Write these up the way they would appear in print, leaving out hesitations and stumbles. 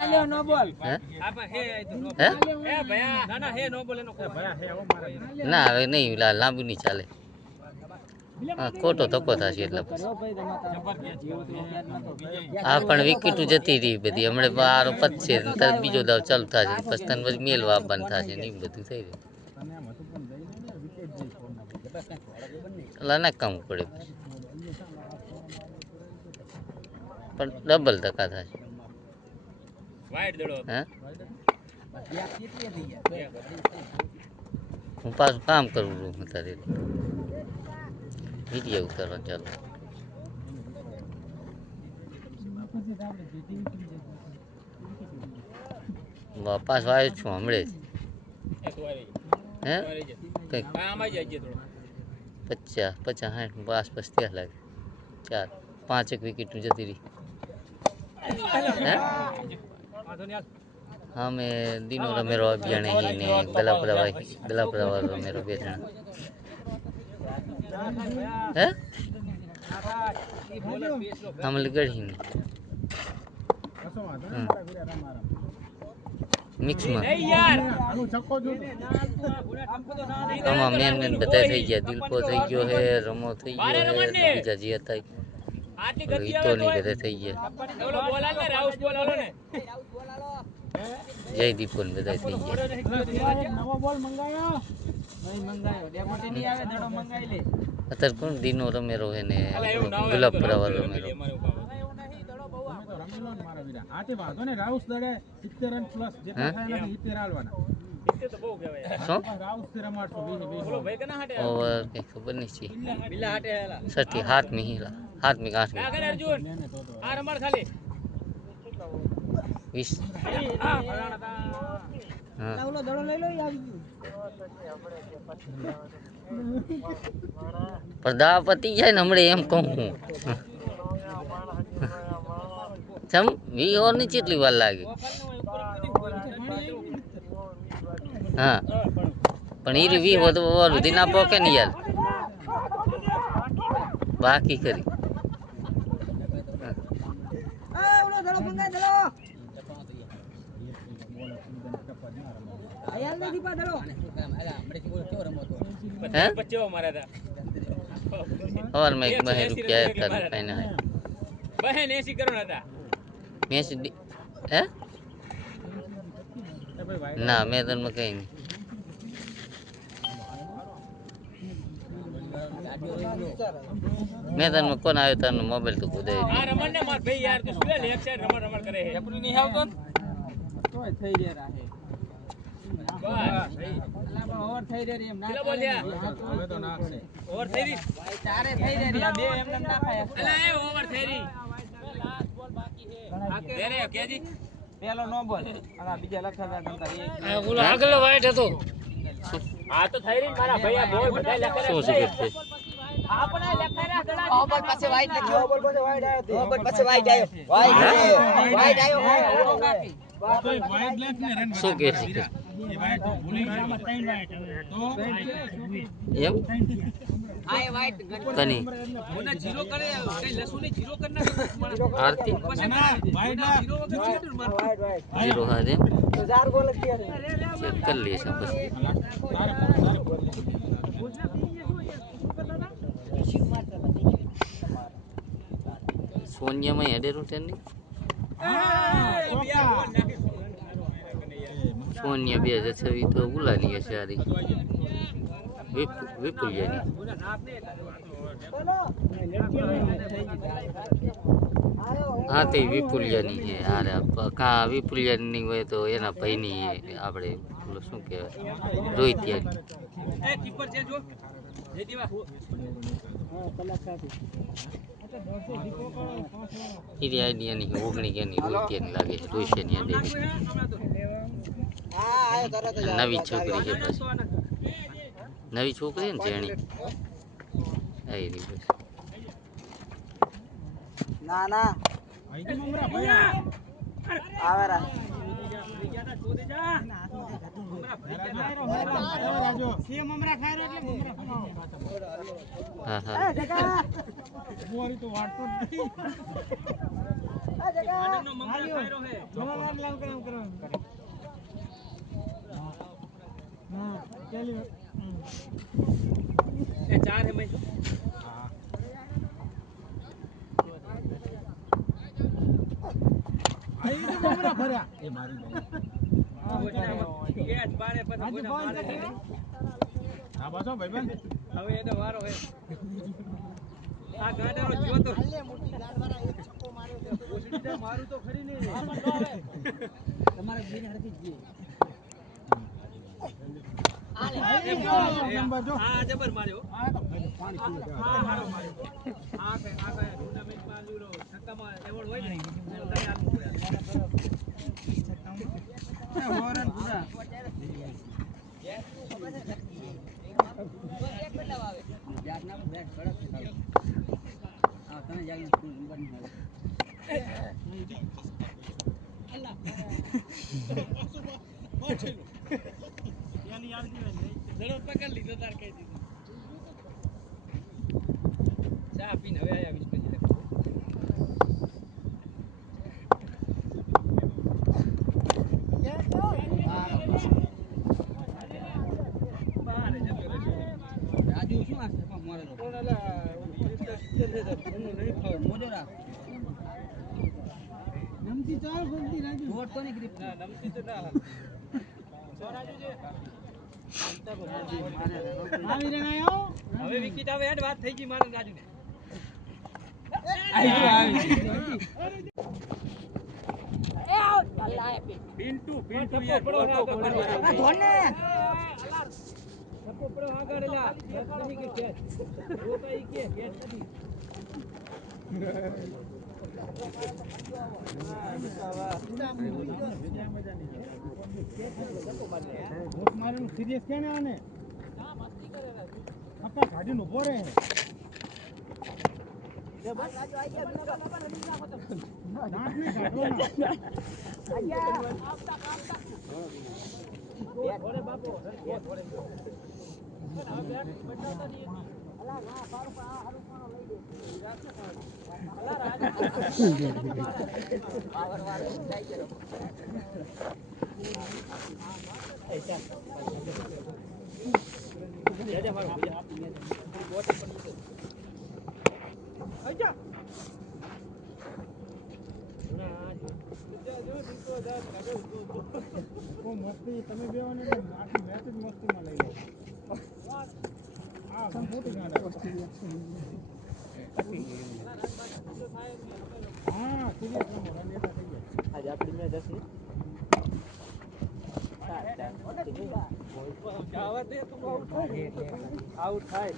લ્યો નો બોલ હે આપા હે તો નો હે એ ભયા ના ના હે નો બોલે નો ભયા હે ઓ મારા ના હવે નહીં લાંબુ નહીં ચાલે હા ખોટો ધક્કો થશે એટલે હા પણ વિકેટ જતી રહી બધી હમણાં બાર પતશે તરત બીજો દાવ ચાલુ થશે પછી તને પછી મેલવા આવવાનું થશે ને એવું બધું થઈ રહ્યું એટલે ના કામ પડે પણ ડબલ ધક્કા થશે હે હું પાછું કામ કરું છું અત્યારે વિડીયો ઉતારવા ચાલો પાછો આવ્યો છું હમણાં હે કંઈક 50-60 આસપાસ ત્યાં લાગે 4-5 વિકેટ જતી રહી હે હા મેં દિનો રમેરો અભિયાણે ને ગલાપરા રમેરો બે જણા હે અમલ ગઢી ને મિક્સમાં આમાં મેન બધા થઈ ગયા દિલપો થઈ ગયો હે રમો થઈ ગયો હે બીજા જે હતા હિતો ની બધા થઈ ગયા જયદીપો ને બધા થઈ ગયા અત્યારે કોણ દિનો રમેરો હે ને ગુલાબપુરા વાળો રમેરો ઓવર કઈ ખબર નહીં છે હાથમી 8 20 પડદા પતી જાય ને હમણાં એમ કહું હું ચમ 20 ઓવર ની કેટલી વાર લાગે હા પણ એ 20 ઓવર સુધી ના પોકે ને યાર બાકી કરી और मैं 2 रुपया था कहना है बहन ऐसी करो ना था मैं है ना मैदान में कहीं नहीं मैदान में कौन आयो था मोबाइल तो खुद है रमन ने मार भाई यार तो सुले एक साइड रमन करे है अपनी नहीं आवतो तो થઈ રહ્યા હે ઓવર થઈ રહી એમ ના બોલ્યા હવે તો નાખશે ઓવર થઈ રહી ભાઈ ચારે થઈ રહી બે એમ નામ નાખાય અલા એ ઓવર થઈ રહી લાસ્ટ બોલ બાકી હે તેરે કેજી પેલો નો બોલ આ બીજા લખાતા તમતા એક ઓલો આગલો વાઈટ હતો આ તો થઈ રહી મારા ભૈયા બોલ બધા લખેલા છે આપણે લખેલા ગળા ઓવર પાસે વાઈટ લખ્યો ઓવર પાસે વાઈટ આવ્યો ઓવર પાસે વાઈટ આવ્યો વાઈટ આવ્યો કાકી વાઈટ લેફ્ટ ને રન શું કે છે એ વાઈટ તો ભૂલી ગયો 3 વાઈટ તો એમ આ એ વાઈટ કની મને 0 કરે કઈ લસુ ને 0 કર નાખ આરતી ના વાઈટ ના 0 વગર ચીટર માર વાઈટ 0 હા દે તો 4 ગોલ કિયા ચેક कर लिए सब बस सोनिया में हेडे रोटेन नहीं सोनिया 2026 तो बुलानी है सारी विपुलिया नहीं हाँ तो विपुलिया नहीं है अरे कहाँ विपुलिया नहीं हुए तो ये ना भाई नहीं है आपड़े बोलो शू कहेवाय रोहितिया इरी आइडिया नहीं ओगणी के नहीं रोहितिया नहीं लागे रोहितिया नहीं आदे नवी छोकरी है बस नवी छोकरी ने जेणी आई रही बस ना ना आवेरा हाँ हाँ એ ચાર હે મેં હવે એનો વારો હે આ ગાડાનો જો તો મારું તો ખરી નહીં તમારે બીને હરખી જ આ જબર માર્યો આ તો પાણી પીવું આ મારો માર્યો આ કે ટુર્નામેન્ટમાં લીલો છક્કામાં એવોર્ડ હોય ને એ તને આપવું પડે મોરન પૂરા જાત ના બેટ કડક છે આ તને જાગી નંબર નહીં આવે યાની આવતી ને જડો પકડ લીધો તાર કહી દીધું ચા પીને હવે આયા વિષ્ણુજી રાજુ શું આ મોરેલો મોજો રાખ નમતી ચાલ બોલતી રાજુ વોટ તો નહીં ગ્રીપ ના નમતી તો ના હવે વિકેટ આવે હેડ વાત થઈ ગઈ મારે રાજુ ને પિન્ટુ યાર ધોને સપો પડો આગળલા નથી કે કેચ રોકાઈ કે કેચ નથી મારેલું સિરિયસ કેને આને મસ્તી કરે આપા ગાડીનો ઉભો રહે જે બસ રાજુ આઈ ગયા દાંત ને કાઢો ના આયા આપતા ઓરે બાપો ઓરે આ બેટ બચાવતા નહીં અલા ના પારું આ હારું પાણો લઈ દે અલા રાજુ પાવર વાળો જાય કરો जा मारो भैया बहुत पर आजा ना जो દીકો દા કાઢો કો મસ્તી તમે બેઓ ને આખી મેચ જ મસ્તીમાં લઈ લો આ મોટી ગાડા હા સિરિયસ નંબર અને એટા થઈ ગયા આજ આપણી મેચ હશે આઉટ થાય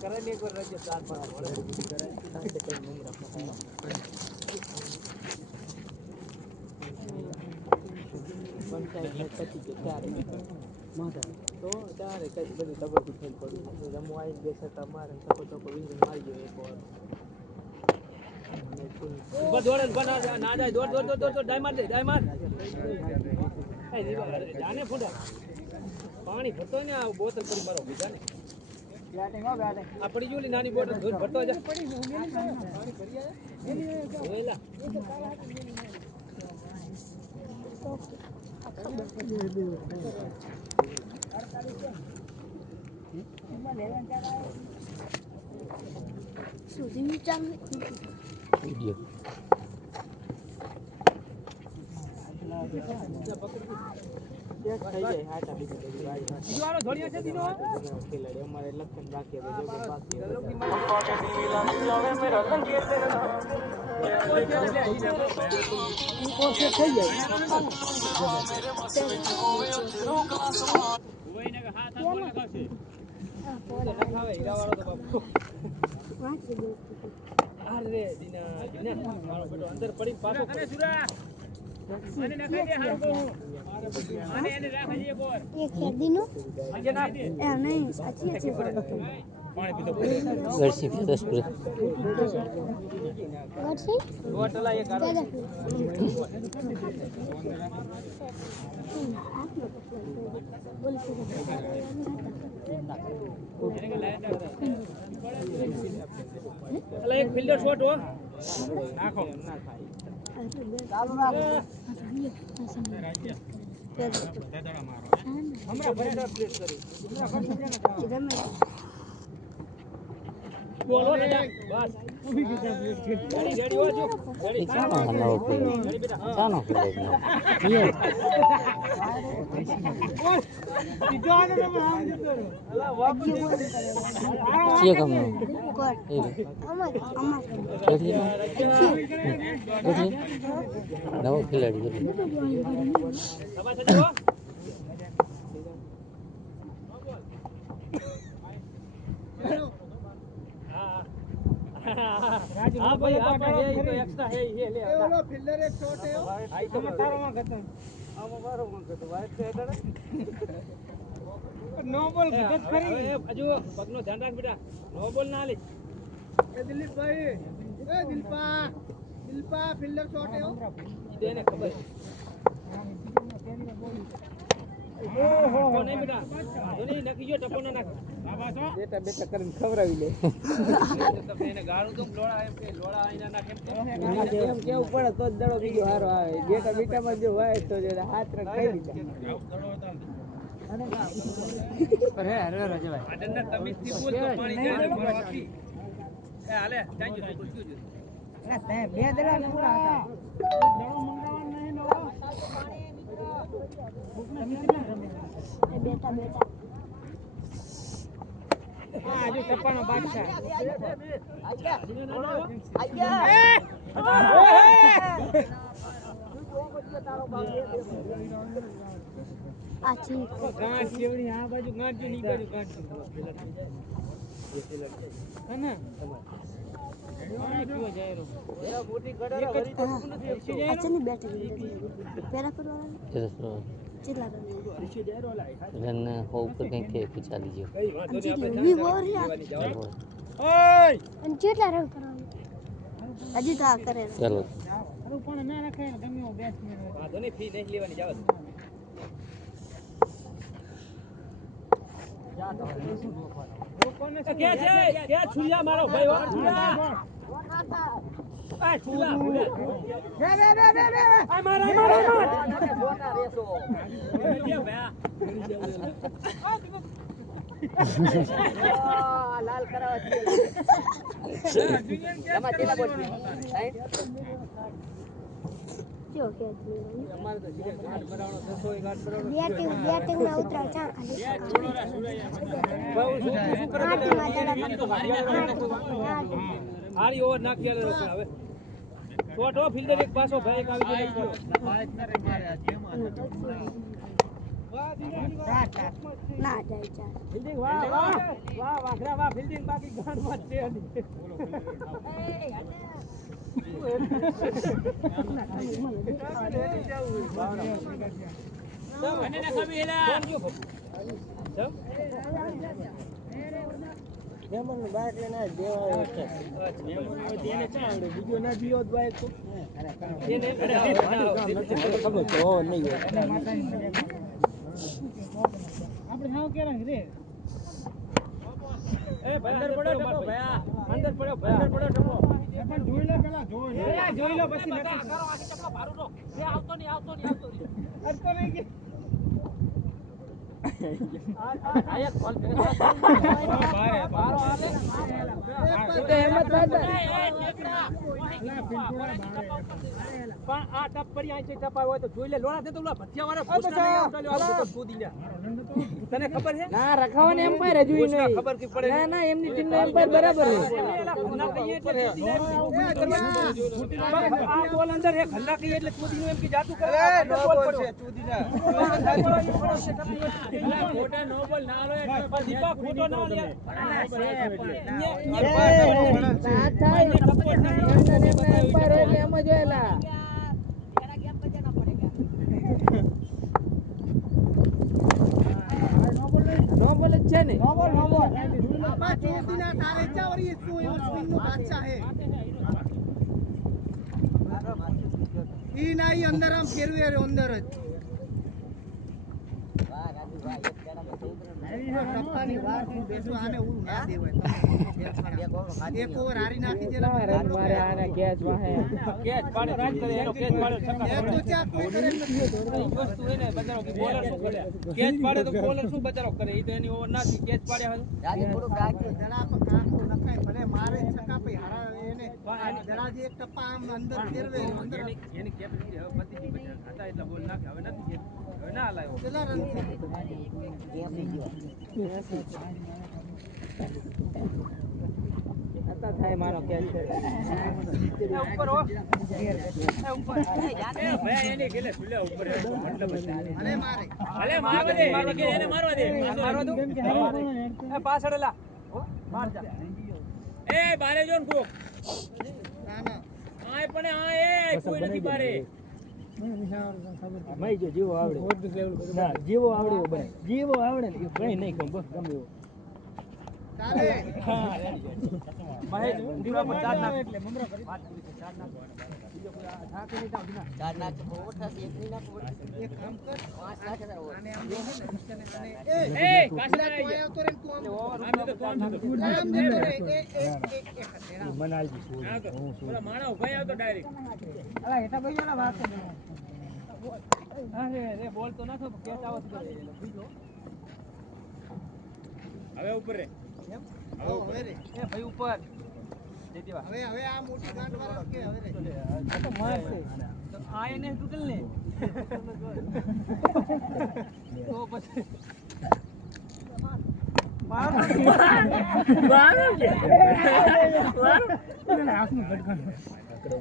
કરને એક વાર રજ્ય ચાર પર તો ચારે કઈ બધું ડબલ ખેલ પડ્યું રમવાઈ બે છતાં મારે સપો સપો વિંગ મારી ગયો એક વાર બસ દોડ બના ના જાય દોડ દોડ દોડ દોડ ડાય માર જાને ફૂડા પાણી ભરતો ને આ બોતલ પડી મારો બીજા ને બેટિંગ હો બેટિંગ આ પડી જોલી નાની બોટલ દૂધ ભરતો જા પડી પાણી ભરી આવે ઓલા સુધી વિચાર વિડિયો થઈ જાય હાટા બીજી બીજો ધોળિયા છે દીનો ખેલાડી અમારે લખન બાકી છે જો બાકી કોસે થઈ જાય ઓઈને કે હાથ હાથ બોલ નાખશે લખાવે હીરાવાળો તો બાપુ અરે દીના મારો બેટો અંદર પડી પાછો કરે સુરા અને નખાઈ દે હાર બહુ અને એને રાખજે એક ઓર એક દીનો આજે ના એ નહીં સાચી છે પાણી પીતો ગરસી 10 પૂરે ગરસી બોટલા એક આરો અલા એક ફિલ્ડર શોટ હો નાખો ના થાય ચાલુ રાખ હમણાં ભરેડા પ્લેસ કરી બોલો ને બસ ઊભી ગઈ રેડી હો જો રેડી ચાલો બેટા ચાલો Chia kamu. Nau khiladi jadi. हाँ भाई आप है ये तो एक्स्ट्रा है ये ले ये वाला फिल्डर एक शॉट है आई तो तारो में खत्म हम बारो में खत्म वाइट से हेडर नो बॉल गत करी अजू पगनो ध्यान राख बेटा नो बॉल ना ले ए दिलीप भाई ए दिलपा फिल्डर शॉट है देने खबर ओहो नहीं बेटा नहीं नखियो टपो ना नाख बेटा बेटा કરીને ખવરાવી લે તમે એને ગાળું તો લોડા એમ કે લોડા આઈના નાખે એમ કેવું પડે તો જ દડો બીજો હારો આવે બેટા બેટામાં જો હોય તો જે હાથ રખ ખાઈ લીધા પર હે હરે રજભાઈ આડના તમે થી બોલ તો પાણી જાય મારો વાકી એ હાલે થેન્ક યુ શું જો એ બે દડા પૂરા હતા દડો મંગાવવા નહીં નો બેટા આજુ ટપ્પાનો બાદશાહ આછી ગાંઠ કેવડી આ બાજુ ગાંઠ ની બાજુ ગાંઠ હને ક્યો જાય રો એરા મોટી ગડર હરી તો નથી આચની બેટિંગ પેરા કરવાના Terus ચેલા હરીશી જાય row dan kau pergi ke pucat dia. કઈ વાંધો નહીં વી વોરિયા ઓય અને ચેટલા રન કરવાનું હજી તો આ કરે Kalau અરે પણ ના રખાય ને ગમે એવો બેટ્સમેન વાંધો નહીં ફી નહીં લેવાની જાવ કે છે છુલિયા મારો ભાઈ હો છુલિયા આ છુલિયા રે આ માર બોના રેસો કે ભયા લાલ કરાવા છે તમાર કેટલા બોલ છે 60 જો કે અમારે તો સીધે ગાંઠ બનાવવાનો 600 ગાંઠ બનાવવાનો બેટિંગ ના ઉતરા ચા હારી ઓવર નાખી આલે લોકો હવે શોર્ટ હો ફિલ્ડર એક પાસો ભાઈ એક આવી ગયો બાઈક કરે મારે આ જેમ ના જાય ચા ફિલ્ડિંગ વાહ વાહ વાહ વાખરા વાહ ફિલ્ડિંગ બાકી ગાંઠ માં છે અને ના કબીલા મેમન બાઈક લેના દેવા છે મેમન તેને ચા આવડે બીજો ના જીઓ બાઈક તો એને ખબર તો નહીં હોય આપણે હાવ કેરા રે એ અંદર પડ્યો ટપો ભયા અંદર પડ્યો ભયા અંદર પડ્યો ટપો પણ જોઈ લે પેલા જોઈ લો પછી નક્કી કરો આખી ચપલો ભારું રો એ આવતો નહીં અડતો નહીં કે આયા કોલ કરે બારો આલે તો હિંમત બાદ પણ આ ટપ પડી આઈ છે ટપાય હોય તો જોઈ લે લોડા દે તો ઓલા ભઠિયા વાળા તો કૂદીને તને ખબર છે ના રખાવાને એમ્પાયર હજુ નહીં ખબર કે પડે ના એમની ટીમ નો એમ્પાયર બરાબર છે ના કહીએ એટલે આ બોલ અંદર એક હલ્લા કહીએ એટલે કૂદીનો એમ કે જાતું કરે નો બોલ છે કૂદીના ખોટા નો બોલ ના લો એટલે દીપા ખોટો ના લે સાથ થાય સપોર્ટ નહીં એમ્પાયર એટલે એમ જ એલા નો બોલ છે ને નો બોલ બાપા ચોદીના તારે ચાવરી શું એવો સ્પિન નો બાદશાહ હે ઈ નાઈ અંદર આમ ફેરવે રે અંદર જ ટપ્પાની વાર હું બેસું આને ઉરું ના દેવાય એક ઓવર હારી નાખી દે મારે આને કેચ વાહે કેચ પાડે રાજ કરે એનો કેચ પાડે છક્કા એક તો ચા કોઈ કરે નથી વસ્તુ હોય ને બચારો કે બોલર શું કરે કેચ પાડે તો બોલર શું બચારો કરે એ તો એની ઓવર નાખી કેચ પાડે હવે જરા આખો નખાય ભલે મારે છક્કા પે હારા એને જરા જે એક ટપ્પા આમ અંદર ફેરવે અંદર એની કેપેસિટી હવે પતી ગઈ બચારા હતા એટલા બોલ નાખે હવે નથી હવે ના લાયો કેટલા રન હતા થાય મારો કેચ ઉપર હો ઉપર ભાઈ એને કેલે સુલ્યા ઉપર મતલબ અરે મારે ભલે મારવા દે એને મારવા દે મારવા દો એ પાછળલા માર જા એ બારે જોન કોક ના ના આય પણ આ એ કોઈ નથી બારે મય જો જીવો આવડે ના જીવો આવડે બને જીવો આવડે ને એ કઈ નહીં કમ બસ ગમે એવો ચાલે મહેશ દીવા પર ચાર નાખ એટલે મમરો કરી વાત પૂરી છે ચાર નાખ બીજો કોઈ આ નાખી નહીં તાવ ના એક કામ કર આને આમ દેખે ને આને એ કાસના તું આયો તો રે તું આમ ઓવર આમ તો કોણ છે આમ દે રે મનાલજી છું થોડા માણા ઉભા આવતો ડાયરેક્ટ અલા એટા ભાઈઓ ના વાત અરે રે બોલ તો નાખો કેચ આવો છે બીજો હવે ઉપર રે એમ હવે રે એ ભાઈ ઉપર જય દેવા હવે આ મોટી ગાંઠ વાળો કે હવે રે તો મારશે તો આ એને તૂટેલ ને તો પછી મારો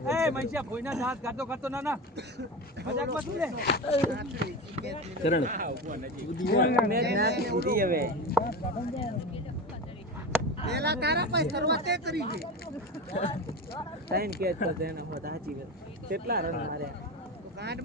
એ મૈસા ભોયના દાંત કાઢતો કાઢતો ના ના મજાક માં તું રે કરણ હવે પેલા તારા પાસે શરૂઆત કરી છે સાઈન કેચ તો તેના હોત સાચી વાત કેટલા રન માર્યા ગાંઠ